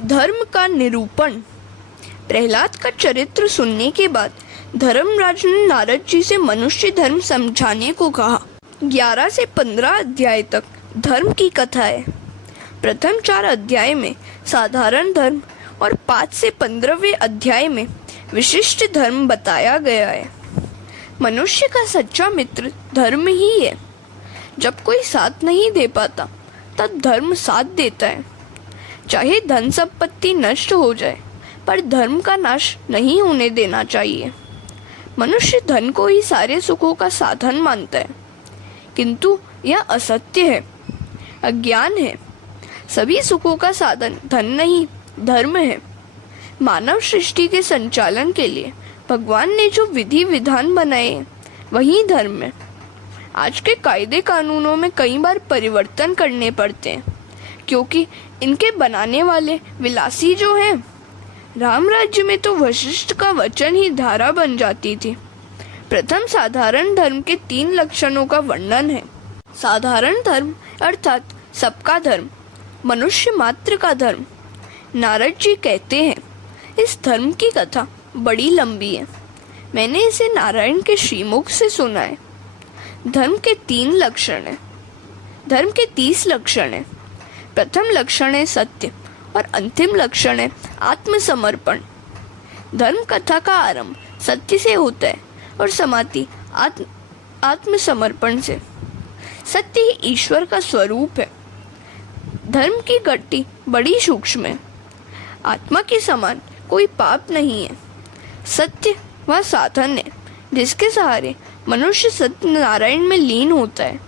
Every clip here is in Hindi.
धर्म का निरूपण। प्रहलाद का चरित्र सुनने के बाद धर्मराज ने नारद जी से मनुष्य धर्म समझाने को कहा। 11 से 15 अध्याय तक धर्म की कथा है। प्रथम 4 अध्याय में साधारण धर्म और 5 से 15वें अध्याय में विशिष्ट धर्म बताया गया है। मनुष्य का सच्चा मित्र धर्म ही है। जब कोई साथ नहीं दे पाता तब धर्म साथ देता है। चाहे धन संपत्ति नष्ट हो जाए पर धर्म का नाश नहीं होने देना चाहिए। मनुष्य धन को ही सारे सुखों का साधन मानता है, किंतु यह असत्य है, अज्ञान है। सभी सुखों का साधन धन नहीं, धर्म है। मानव सृष्टि के संचालन के लिए भगवान ने जो विधि विधान बनाए वही धर्म है। आज के कायदे कानूनों में कई बार परिवर्तन करने पड़ते हैं, क्योंकि इनके बनाने वाले विलासी जो हैं। राम राज्य में तो वशिष्ठ का वचन ही धारा बन जाती थी। प्रथम साधारण धर्म के 3 लक्षणों का वर्णन है। साधारण धर्म अर्थात सबका धर्म, मनुष्य मात्र का धर्म। नारद जी कहते हैं, इस धर्म की कथा बड़ी लंबी है, मैंने इसे नारायण के श्रीमुख से सुना है। धर्म के 3 लक्षण है, धर्म के 30 लक्षण है। प्रथम लक्षण है सत्य और अंतिम लक्षण है आत्मसमर्पण। धर्म कथा का आरंभ सत्य से होता है और समाप्ति आत्मसमर्पण से। सत्य ही ईश्वर का स्वरूप है। धर्म की गति बड़ी सूक्ष्म है। आत्मा के समान कोई पाप नहीं है। सत्य वह साधन है जिसके सहारे मनुष्य सत्यनारायण में लीन होता है।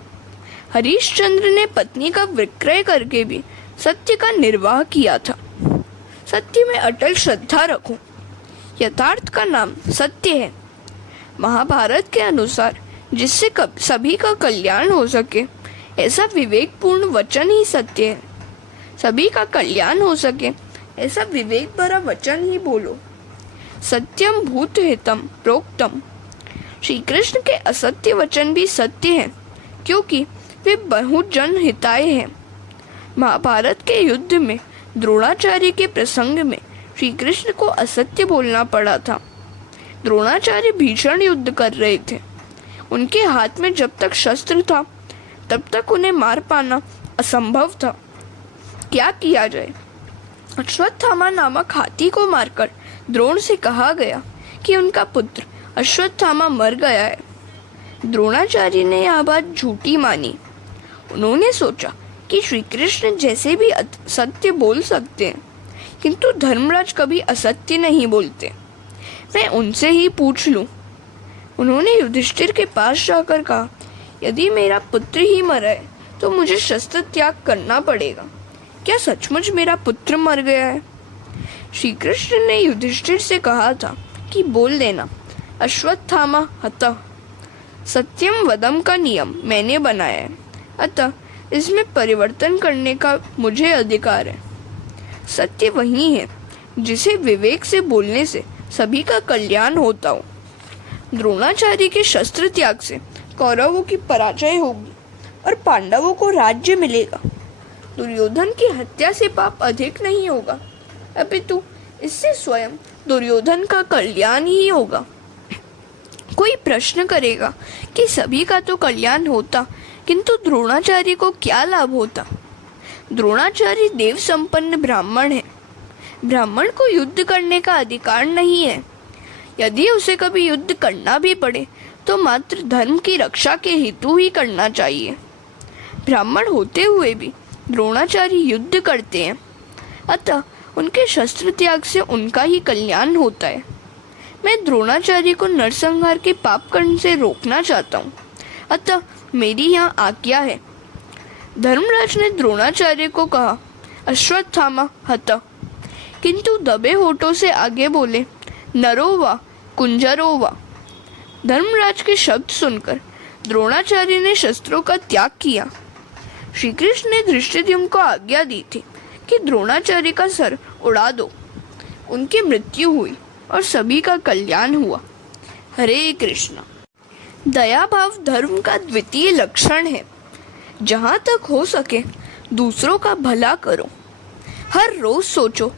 हरिश्चंद्र ने पत्नी का विक्रय करके भी सत्य का निर्वाह किया था। सत्य में अटल श्रद्धा रखो। यथार्थ का नाम सत्य है। महाभारत के अनुसार जिससे सभी का कल्याण हो सके ऐसा विवेकपूर्ण वचन ही सत्य है। सभी का कल्याण हो सके ऐसा विवेक भरा वचन ही बोलो। सत्यम भूत हितम प्रोक्तम। श्री कृष्ण के असत्य वचन भी सत्य हैं, क्योंकि वे बहुत जन हिताय हैं। महाभारत के युद्ध में द्रोणाचार्य के प्रसंग में श्री कृष्ण को असत्य बोलना पड़ा था। द्रोणाचार्य भीषण युद्ध कर रहे थे। उनके हाथ में जब तक शस्त्र था तब तक उन्हें मार पाना असंभव था। क्या किया जाए? अश्वत्थामा नामक हाथी को मारकर द्रोण से कहा गया कि उनका पुत्र अश्वत्थामा मर गया है। द्रोणाचार्य ने यह बात झूठी मानी। उन्होंने सोचा कि श्री कृष्ण जैसे भी सत्य बोल सकते हैं, किंतु धर्मराज कभी असत्य नहीं बोलते, मैं उनसे ही पूछ लूं। उन्होंने युधिष्ठिर के पास जाकर कहा, यदि मेरा पुत्र ही मरा है तो मुझे शस्त्र त्याग करना पड़ेगा। क्या सचमुच मेरा पुत्र मर गया है? श्री कृष्ण ने युधिष्ठिर से कहा था कि बोल देना, अश्वत्थामा हतः। सत्यम वदम का नियम मैंने बनाया है, अतः इसमें परिवर्तन करने का मुझे अधिकार है। सत्य वही है जिसे विवेक से बोलने से सभी का कल्याण होता हो। द्रोणाचार्य के शस्त्र त्याग से कौरवों की पराजय होगी और पांडवों को राज्य मिलेगा। दुर्योधन की हत्या से पाप अधिक नहीं होगा, अपितु इससे स्वयं दुर्योधन का कल्याण ही होगा। कोई प्रश्न करेगा कि सभी का तो कल्याण होता, किंतु द्रोणाचार्य को क्या लाभ होता? द्रोणाचार्य देव संपन्न ब्राह्मण है। ब्राह्मण को युद्ध करने का अधिकार नहीं है। यदि उसे कभी युद्ध करना भी पड़े तो मात्र धर्म की रक्षा के हेतु ही करना चाहिए। ब्राह्मण होते हुए भी द्रोणाचार्य युद्ध करते हैं, अतः उनके शस्त्र त्याग से उनका ही कल्याण होता है। मैं द्रोणाचार्य को नरसंहार के पाप कर्म से रोकना चाहता हूँ, अतः मेरी यहाँ आज्ञा है। धर्मराज ने द्रोणाचार्य को कहा, अश्वत्थामा हतः, किंतु दबे होठों से आगे बोले, नरो वा कुंजरो वा। धर्मराज के शब्द सुनकर द्रोणाचार्य ने शस्त्रों का त्याग किया। श्री कृष्ण ने धृष्टद्युम्न को आज्ञा दी थी कि द्रोणाचार्य का सर उड़ा दो। उनकी मृत्यु हुई और सभी का कल्याण हुआ। हरे कृष्ण। दया भाव धर्म का द्वितीय लक्षण है। जहाँ तक हो सके दूसरों का भला करो। हर रोज सोचो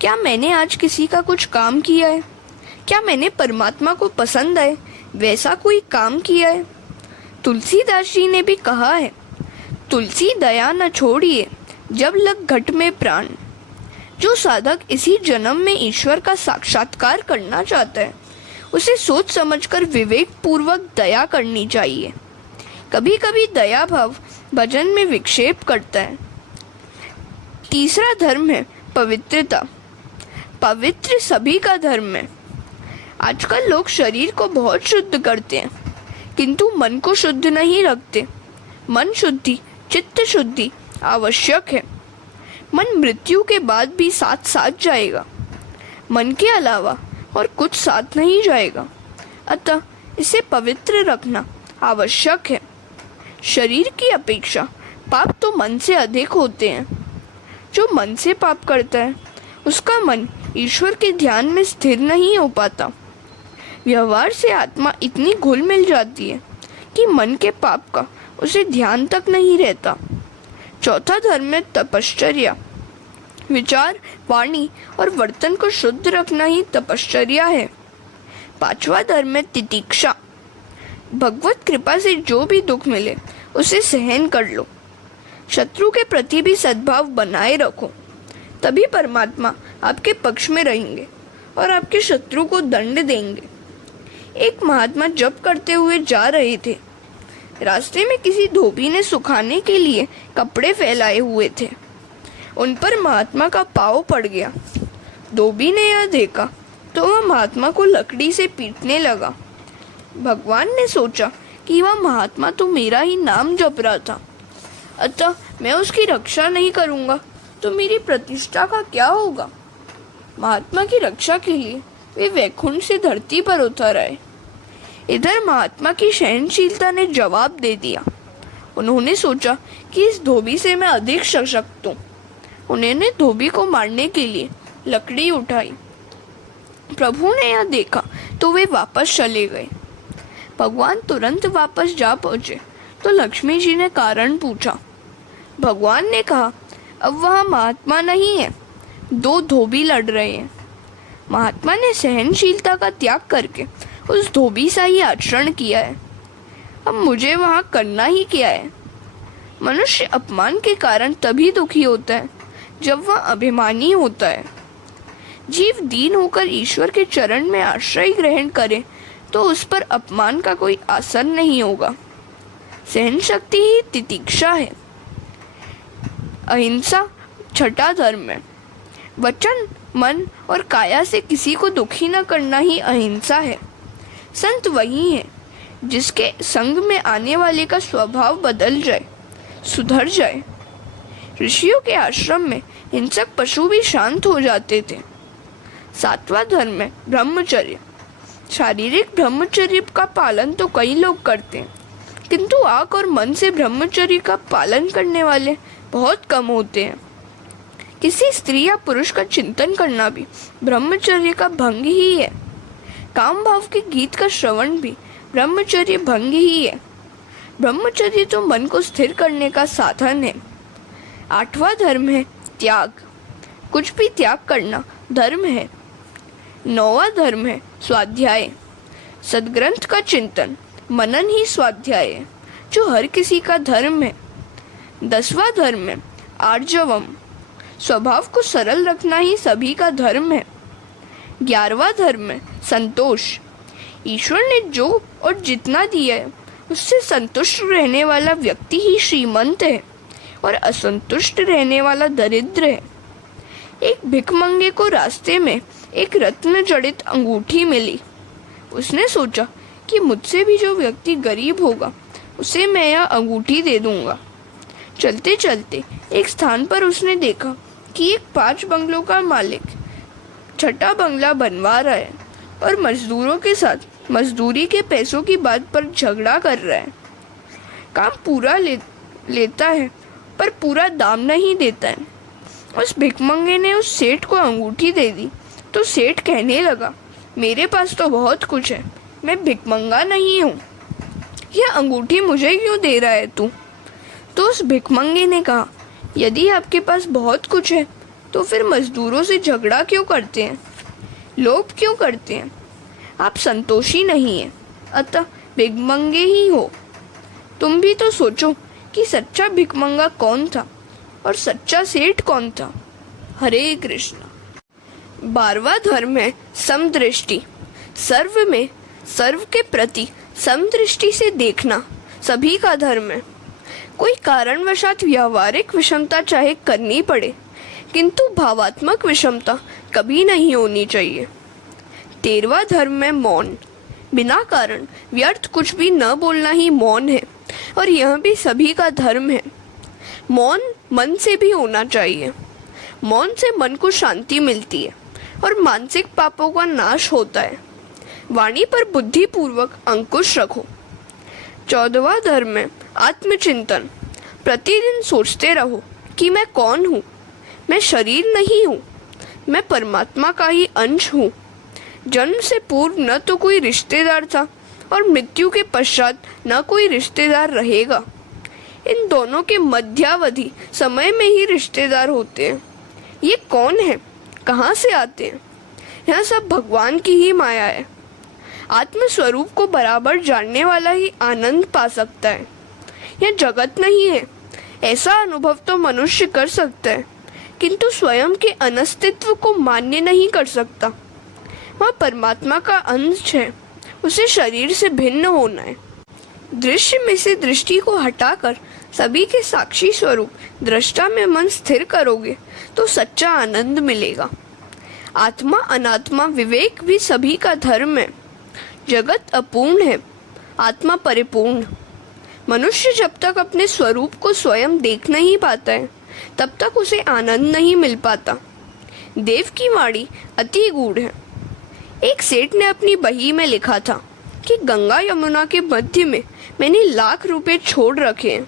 क्या मैंने आज किसी का कुछ काम किया है? क्या मैंने परमात्मा को पसंद आए वैसा कोई काम किया है? तुलसीदास जी ने भी कहा है, तुलसी दया न छोड़िए जब लग घट में प्राण। जो साधक इसी जन्म में ईश्वर का साक्षात्कार करना चाहता है उसे सोच समझकर विवेक पूर्वक दया करनी चाहिए। कभी कभी दया भाव भजन में विक्षेप करता है। तीसरा धर्म है पवित्रता। पवित्र सभी का धर्म है। आजकल लोग शरीर को बहुत शुद्ध करते हैं किंतु मन को शुद्ध नहीं रखते। मन शुद्धि, चित्त शुद्धि आवश्यक है। मन मृत्यु के बाद भी साथ साथ जाएगा। मन के अलावा और कुछ साथ नहीं जाएगा। अतः इसे पवित्र रखना आवश्यक है। शरीर की अपेक्षा पाप तो मन से अधिक होते हैं। जो मन से पाप करता है उसका मन ईश्वर के ध्यान में स्थिर नहीं हो पाता। व्यवहार से आत्मा इतनी घुल मिल जाती है कि मन के पाप का उसे ध्यान तक नहीं रहता। चौथा धर्म है तपश्चर्या। विचार, वाणी और वर्तन को शुद्ध रखना ही तपश्चर्या है। पांचवा धर्म है तितिक्षा। भगवत कृपा से जो भी दुख मिले उसे सहन कर लो। शत्रु के प्रति भी सद्भाव बनाए रखो, तभी परमात्मा आपके पक्ष में रहेंगे और आपके शत्रु को दंड देंगे। एक महात्मा जप करते हुए जा रहे थे। रास्ते में किसी धोबी ने सुखाने के लिए कपड़े फैलाए हुए थे। उन पर महात्मा का पाँव पड़ गया। धोबी ने यह देखा तो वह महात्मा को लकड़ी से पीटने लगा। भगवान ने सोचा कि वह महात्मा तो मेरा ही नाम जप रहा था, अतः मैं उसकी रक्षा नहीं करूँगा तो मेरी प्रतिष्ठा का क्या होगा। महात्मा की रक्षा के लिए वे वैकुंठ से धरती पर उतर आए। इधर महात्मा की सहनशीलता ने जवाब दे दिया। उन्होंने सोचा कि इस धोबी से मैं अधिक सशक्त हूँ। उन्होंने धोबी को मारने के लिए लकड़ी उठाई। प्रभु ने यह देखा तो वे वापस चले गए। भगवान तुरंत वापस जा पहुँचे तो लक्ष्मी जी ने कारण पूछा। भगवान ने कहा, अब वहाँ महात्मा नहीं है, दो धोबी लड़ रहे हैं। महात्मा ने सहनशीलता का त्याग करके उस धोबी सा ही आचरण किया है। अब मुझे वहाँ करना ही क्या है। मनुष्य अपमान के कारण तभी दुखी होता है जब वह अभिमानी होता है। जीव दीन होकर ईश्वर के चरण में आश्रय ग्रहण करे तो उस पर अपमान का कोई असर नहीं होगा। सहन शक्ति ही तितिक्षा है। अहिंसा छठा धर्म है। वचन, मन और काया से किसी को दुखी न करना ही अहिंसा है। संत वही है जिसके संग में आने वाले का स्वभाव बदल जाए, सुधर जाए। ऋषियों के आश्रम में हिंसक पशु भी शांत हो जाते थे। सातवां धर्म है ब्रह्मचर्य। शारीरिक ब्रह्मचर्य का पालन तो कई लोग करते हैं, किंतु आँख और मन से ब्रह्मचर्य का पालन करने वाले बहुत कम होते हैं। किसी स्त्री या पुरुष का चिंतन करना भी ब्रह्मचर्य का भंग ही है। काम भाव के गीत का श्रवण भी ब्रह्मचर्य भंग ही है। ब्रह्मचर्य तो मन को स्थिर करने का साधन है। आठवां धर्म है त्याग। कुछ भी त्याग करना धर्म है। नौवां धर्म है स्वाध्याय। सदग्रंथ का चिंतन, मनन ही स्वाध्याय है, जो हर किसी का धर्म है। 10वां धर्म है आर्जवम। स्वभाव को सरल रखना ही सभी का धर्म है। 11वां धर्म है संतोष। ईश्वर ने जो और जितना दिया है उससे संतुष्ट रहने वाला व्यक्ति ही श्रीमंत है और असंतुष्ट रहने वाला दरिद्र है। एक भिखमंगे को रास्ते में एक रत्न जड़ित अंगूठी मिली। उसने सोचा कि मुझसे भी जो व्यक्ति गरीब होगा उसे मैं यह अंगूठी दे दूंगा। चलते चलते एक स्थान पर उसने देखा कि एक 5 बंगलों का मालिक छठा बंगला बनवा रहा है और मजदूरों के साथ मजदूरी के पैसों की बात पर झगड़ा कर रहा है। काम पूरा लेता है पर पूरा दाम नहीं देता है। उस भिखमंगे ने उस सेठ को अंगूठी दे दी तो सेठ कहने लगा, मेरे पास तो बहुत कुछ है, मैं भिखमंगा नहीं हूँ, यह अंगूठी मुझे क्यों दे रहा है तू? तो उस भिखमंगे ने कहा, यदि आपके पास बहुत कुछ है तो फिर मजदूरों से झगड़ा क्यों करते हैं, लोभ क्यों करते हैं? आप संतोषी नहीं हैं, अतः भिखमंगे ही हो। तुम भी तो सोचो कि सच्चा भिखमंगा कौन था और सच्चा सेठ कौन था। हरे कृष्ण। 12वां धर्म है समदृष्टि। सर्व में सर्व के प्रति समदृष्टि से देखना सभी का धर्म है। कोई कारणवशात व्यावहारिक विषमता चाहे करनी पड़े, किंतु भावात्मक विषमता कभी नहीं होनी चाहिए। 13वां धर्म है मौन। बिना कारण व्यर्थ कुछ भी न बोलना ही मौन है, और यह भी सभी का धर्म है। मौन मन से भी होना चाहिए। मौन से मन को शांति मिलती है और मानसिक पापों का नाश होता है। वाणी पर बुद्धिपूर्वक अंकुश रखो। 14वां धर्म है आत्मचिंतन। प्रतिदिन सोचते रहो कि मैं कौन हूँ। मैं शरीर नहीं हूँ, मैं परमात्मा का ही अंश हूँ। जन्म से पूर्व न तो कोई रिश्तेदार था और मृत्यु के पश्चात न कोई रिश्तेदार रहेगा। इन दोनों के मध्यावधि समय में ही रिश्तेदार होते हैं। ये कौन है, कहाँ से आते हैं? यह सब भगवान की ही माया है। आत्म स्वरूप को बराबर जानने वाला ही आनंद पा सकता है। यह जगत नहीं है, ऐसा अनुभव तो मनुष्य कर सकता है, किंतु स्वयं के अनस्तित्व को मान्य नहीं कर सकता। वह परमात्मा का अंश है, उसे शरीर से भिन्न होना है। दृश्य में से दृष्टि को हटाकर सभी के साक्षी स्वरूप दृष्टा में मन स्थिर करोगे तो सच्चा आनंद मिलेगा। आत्मा अनात्मा विवेक भी सभी का धर्म है। जगत अपूर्ण है, आत्मा परिपूर्ण। मनुष्य जब तक अपने स्वरूप को स्वयं देख नहीं पाता है, तब तक उसे आनंद नहीं मिल पाता। देव की वाणी अति गूढ़ है। एक सेठ ने अपनी बही में लिखा था कि गंगा यमुना के मध्य में मैंने लाख रुपए छोड़ रखे हैं।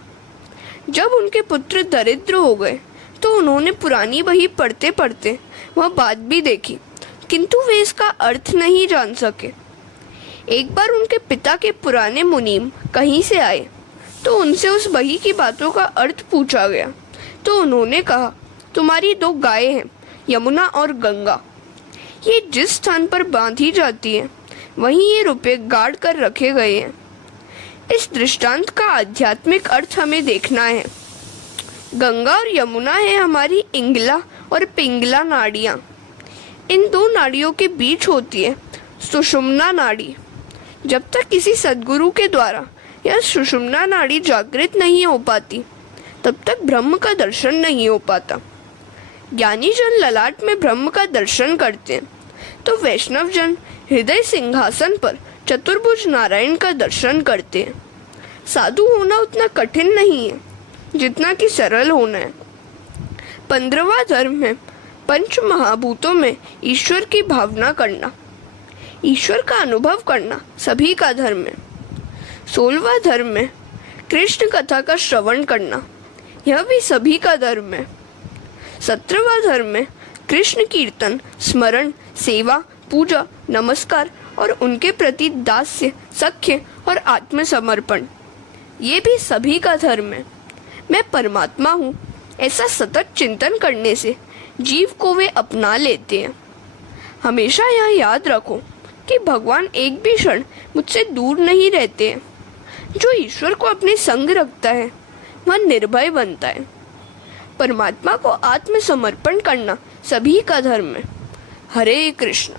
जब उनके पुत्र दरिद्र हो गए तो उन्होंने पुरानी बही पढ़ते पढ़ते वह बात भी देखी, किंतु वे इसका अर्थ नहीं जान सके। एक बार उनके पिता के पुराने मुनीम कहीं से आए तो उनसे उस बही की बातों का अर्थ पूछा गया, तो उन्होंने कहा, तुम्हारी 2 गायें हैं, यमुना और गंगा। ये जिस स्थान पर बांधी जाती है वहीं ये रुपए गाड़ कर रखे गए हैं। इस दृष्टांत का आध्यात्मिक अर्थ हमें देखना है। गंगा और यमुना है हमारी इंगला और पिंगला नाड़ियाँ। इन 2 नाड़ियों के बीच होती है सुषुम्ना नाड़ी। जब तक किसी सद्गुरु के द्वारा यह सुषुम्ना नाड़ी जागृत नहीं हो पाती, तब तक ब्रह्म का दर्शन नहीं हो पाता। ज्ञानी जन ललाट में ब्रह्म का दर्शन करते हैं, तो वैष्णव जन हृदय सिंहासन पर चतुर्भुज नारायण का दर्शन करते हैं। साधु होना उतना कठिन नहीं है जितना कि सरल होना है। 15वां धर्म है पंच महाभूतों में ईश्वर की भावना करना। ईश्वर का अनुभव करना सभी का धर्म है। 16वां धर्म है कृष्ण कथा का श्रवण करना। यह भी सभी का धर्म है। 17वां धर्म है कृष्ण कीर्तन, स्मरण, सेवा, पूजा, नमस्कार और उनके प्रति दास्य, सख्य और आत्मसमर्पण। ये भी सभी का धर्म है। मैं परमात्मा हूँ, ऐसा सतत चिंतन करने से जीव को वे अपना लेते हैं। हमेशा यह याद रखो कि भगवान एक भी क्षण मुझसे दूर नहीं रहते हैं। जो ईश्वर को अपने संग रखता है वह निर्भय बनता है। परमात्मा को आत्मसमर्पण करना सभी का धर्म है। हरे कृष्ण।